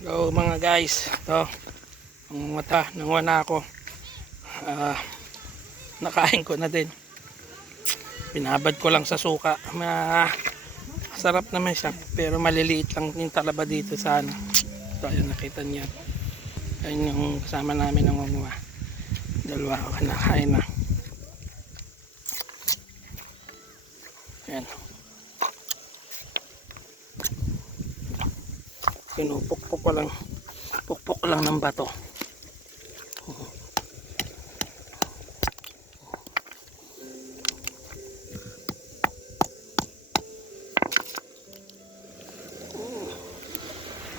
Hello mga guys, ito ang mata, nanguha na ako. Nakain ko na din, pinabad ko lang sa suka. Masarap naman siya pero maliliit lang yung talaba dito sa ano. Ito ayun, nakita niya, ayun yung kasama namin nangunguha. Dalawa ako nakain na. Ayan, pinupukpok ko lang, pukpok lang ng bato.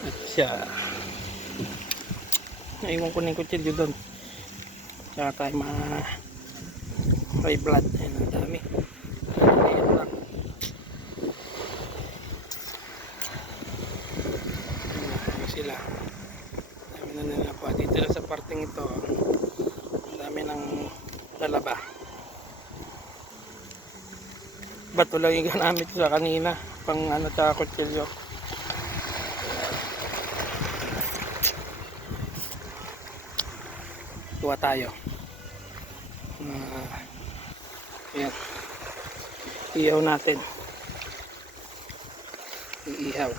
At siya, naiwan ko na yung kutsilyo doon, tsaka tayo may blood. Ayan, ang dami. Ayan lang. Ayan sila, dami na nila po dito na sa parting ito. Ang dami ng talaba. Bato lang yung ginamit ko sa kanina pang ano, tsaka kutsilyo. Tuwa tayo. Ayan, iihaw natin, iihaw.